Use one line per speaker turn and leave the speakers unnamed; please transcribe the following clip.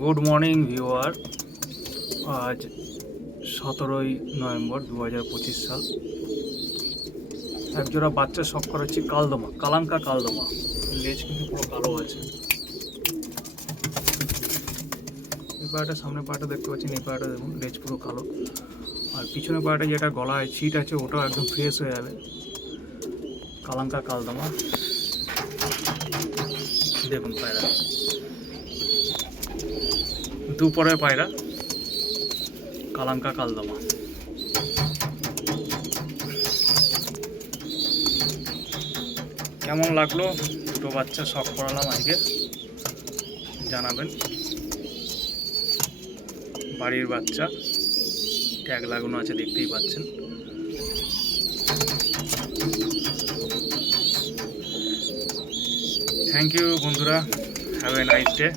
Good morning viewer আজ সতেরোই November দু হাজার পঁচিশ সাল। একজোড়া বাচ্চা শখ করাচ্ছি কালদমা, কালাঙ্কা কালদমা। লেজ কিন্তু পুরো কালো আছে। এই পাড়াটা সামনে পাড়াটা দেখতে পাচ্ছেন, এই পাড়াটা দেখুন, লেজ পুরো কালো। আর পিছনে পাড়াটা যেটা গলায় ছিট আছে, ওটাও একদম ফ্রেশ হয়ে যাবে। কালাঙ্কা কালদমা। দেখুন পায়রা। দুপুরের পায়রা। কালাঙ্কা কালদমা। কেমন লাগল? দুটো বাচ্চা শখ করালাম আজকে। জানাবেন। বাড়ির বাচ্চা। ট্যাগ লাগানো আছে, দেখতেই পাচ্ছেন। থ্যাংক ইউ বন্ধুরা। Have a nice day